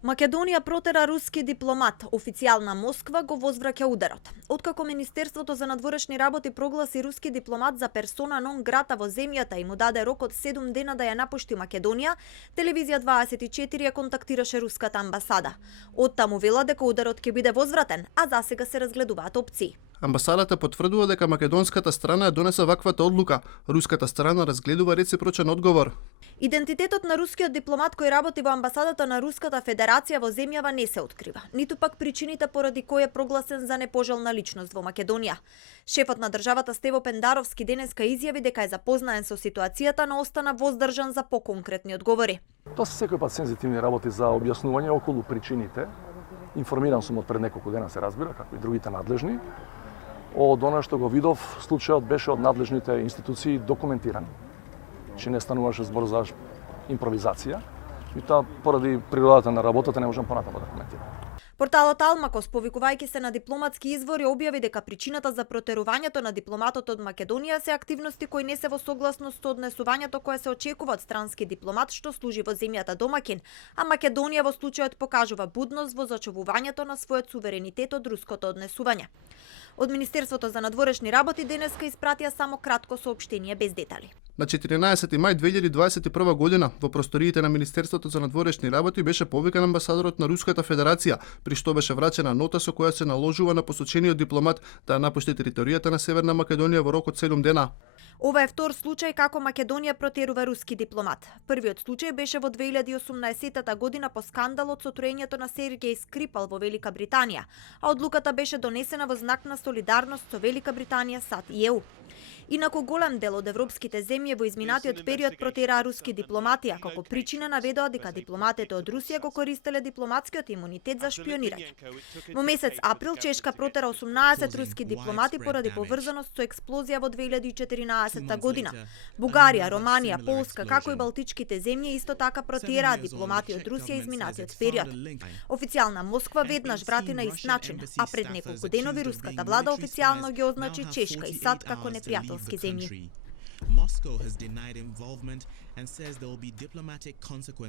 Македонија протера руски дипломат. Официјална Москва го возвраќа ударот. Откако Министерството за надворешни работи прогласи руски дипломат за персона нон грата во земјата и му даде рок од 7 дена да ја напушти Македонија, телевизија 24 ја контактираше руската амбасада. Оттаму вела дека ударот ќе биде возвратен, а засега се разгледуваат опции. Амбасадата потврдува дека македонската страна ја донесе ваквата одлука. Руската страна разгледува реципрочен одговор. Идентитетот на рускиот дипломат кој работи во амбасадата на Руската Федерација во земјава не се открива, ниту пак причините поради кои е прогласен за непожелна личност во Македонија. Шефот на државата Стево Пендаровски денеска изјави дека е запознаен со ситуацијата, но остана воздржан за поконкретни одговори. Тоа се секој пат сензитивни работи за објаснување околу причините. Информиран сум од пред неколку дена, се разбира, како и другите надлежни. Од она што го видов, случајот беше од надлежните институции документиран, че не стануваше збор за импровизација, и тоа поради природата на работата не можам понатаму да коментирам. Порталот Алмакос, повикувајќи се на дипломатски извори, објави дека причината за протерувањето на дипломатот од Македонија се активности кои не се во согласност со однесувањето кое се очекува од странски дипломат што служи во земјата домакин, а Македонија во случајот покажува будност во зачувувањето на својот суверенитет од руското однесување. Од Министерството за надворешни работи денеска испратија само кратко соопштение без детали. На 14 мај 2021 година во просториите на Министерството за надворешни работи беше повикан амбасадорот на Руската Федерација, при што беше врачена нота со која се наложува на посочениот дипломат да напушти територијата на Северна Македонија во рок од 7 дена. Ова е втор случај како Македонија протерува руски дипломат. Првиот случај беше во 2018 година по скандалот со троењето на Сергеј Скрипал во Велика Британија, а одлуката беше донесена во знак на солидарност со Велика Британија, САД и ЕУ. Инаку голем дел од европските земји во изминатиот период протераа руски дипломати, а како причина наведоа дека дипломатите од Русија го користеле дипломатскиот имунитет за шпионирање. Во месец април Чешка протера 18 руски дипломати поради поврзаност со експлозија во 2014 година. Бугарија, Романија, Полска, како и Балтичките земји исто така протераа дипломати од Русија изминатиот период. Официјална Москва веднаш врати на ист начин, а пред неколку денови руската влада официјално ги означи Чешка и САД како непријателски земји. Moscow has denied involvement and says there will be diplomatic consequences.